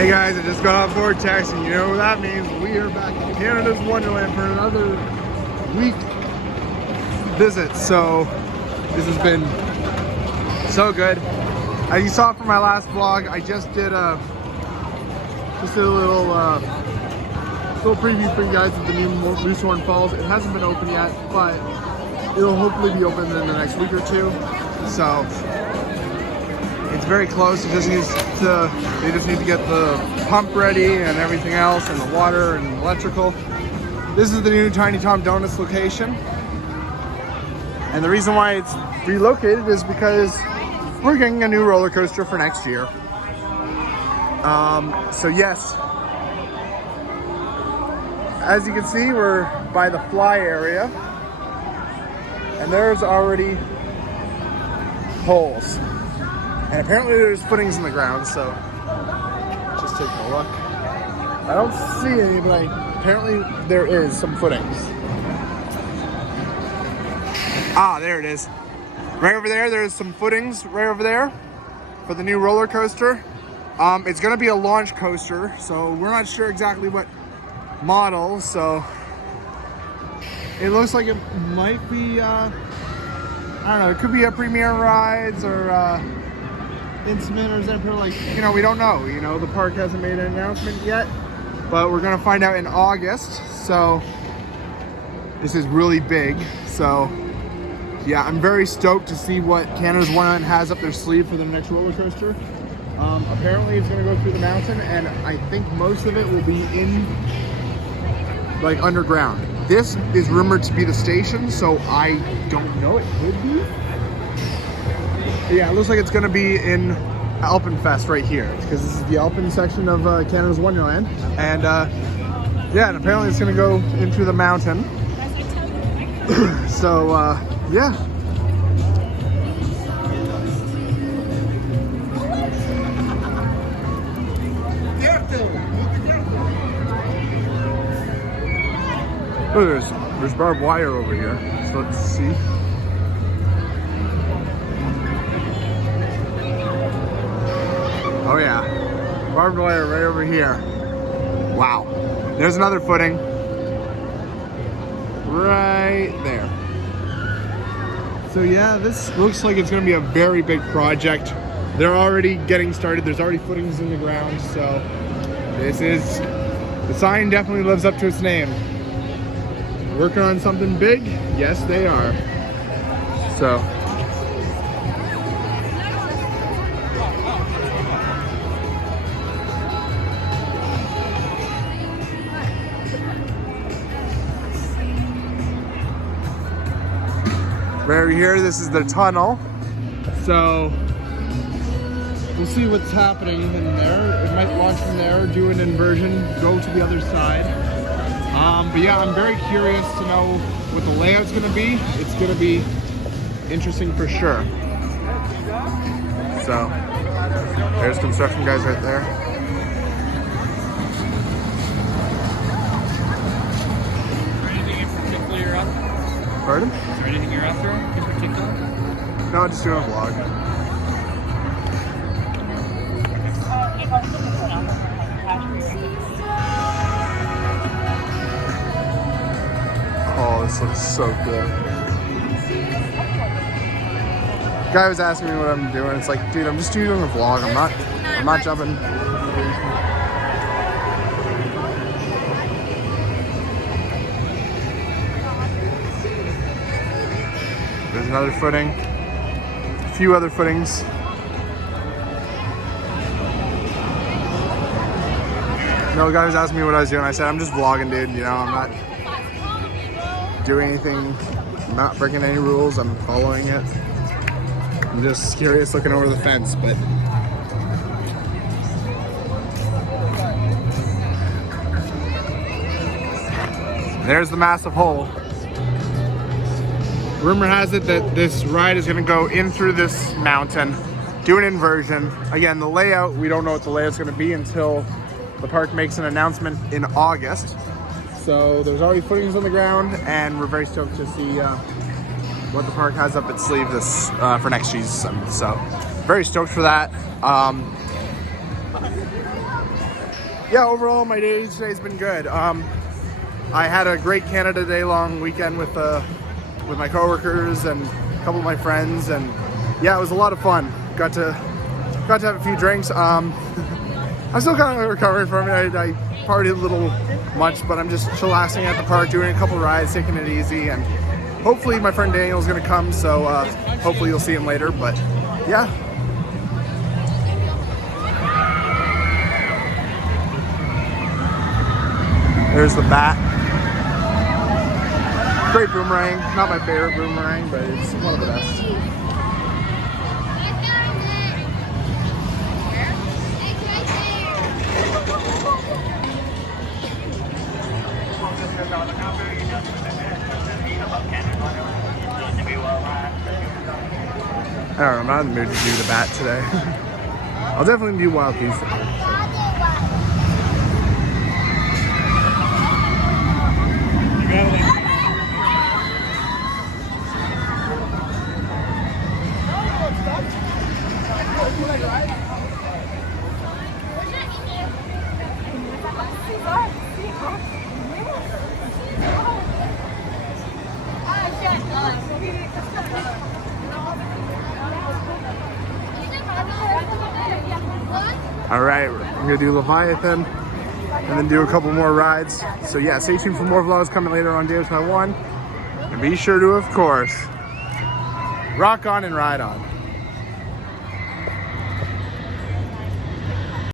Hey guys, I just got off Vortex, and you know what that means. We are back in Canada's Wonderland for another week visit. So this has been so good. As you saw from my last vlog, I just did a little preview for you guys of the new Moosehorn Falls. It hasn't been open yet, but it'll hopefully be open in the next week or two. So it's very close. They just need to get the pump ready and everything else, and the water and electrical. This is the new Tiny Tom Donuts location. And the reason why it's relocated is because we're getting a new roller coaster for next year. So yes, as you can see, we're by the fly area, and there's already holes. And apparently there's footings in the ground, so just taking a look. I don't see any, but apparently there is some footings. Ah, there it is. Right over there, there's some footings right over there for the new roller coaster. It's gonna be a launch coaster, so we're not sure exactly what model, so it looks like it might be, I don't know, it could be a Premier Rides or Intamin or Zephyr, like, you know, we don't know. You know, the park hasn't made an announcement yet, but we're gonna find out in August. So this is really big. So yeah, I'm very stoked to see what Canada's Wonderland has up their sleeve for the next roller coaster. Apparently it's gonna go through the mountain, and I think most of it will be in, like, underground. This is rumored to be the station, so I don't know, it could be. Yeah, it looks like it's gonna be in Alpenfest right here, because this is the Alpen section of Canada's Wonderland. And yeah, and apparently it's gonna go into the mountain. So yeah. Oh, there's barbed wire over here, so let's see. Oh yeah, barbed wire right over here. Wow. There's another footing. Right there. So yeah, this looks like it's gonna be a very big project. They're already getting started. There's already footings in the ground, so the sign definitely lives up to its name. Working on something big? Yes, they are. So right here, this is the tunnel. So we'll see what's happening in there. It might launch from there, do an inversion, go to the other side. But yeah, I'm very curious to know what the layout's gonna be. It's gonna be interesting for sure. So there's construction guys right there. Anything in particular you're after? Pardon? Is there anything you're after in particular? No, just doing a vlog. Oh, this looks so good. Guy was asking me what I'm doing. It's like, dude, I'm just doing a vlog. I'm not jumping. There's another footing. A few other footings. No, the guy was asking me what I was doing. I said, I'm just vlogging, dude. You know, I'm not doing anything. I'm not breaking any rules. I'm following it. I'm just curious looking over the fence, but there's the massive hole. Rumor has it that this ride is gonna go in through this mountain, do an inversion. Again, the layout, we don't know what the layout's gonna be until the park makes an announcement in August. So there's already footings on the ground, and we're very stoked to see what the park has up its sleeve this for next season. So very stoked for that. yeah, overall my day today's been good. I had a great Canada Day long weekend with my coworkers and a couple of my friends, and yeah, it was a lot of fun. Got to have a few drinks. I'm still kind of recovering from it. I partied a little much, but I'm just chillaxing at the park, doing a couple rides, taking it easy, and hopefully my friend Daniel's gonna come, so hopefully you'll see him later. But yeah. There's the bat. Great boomerang. Not my favorite boomerang, but it's one of the best. I don't know, I'm not in the mood to do the bat today. I'll definitely do wild piece today. All right, I'm gonna do Leviathan and then do a couple more rides. So yeah, stay tuned for more vlogs coming later on Day of Taiwan. And be sure to, of course, rock on and ride on.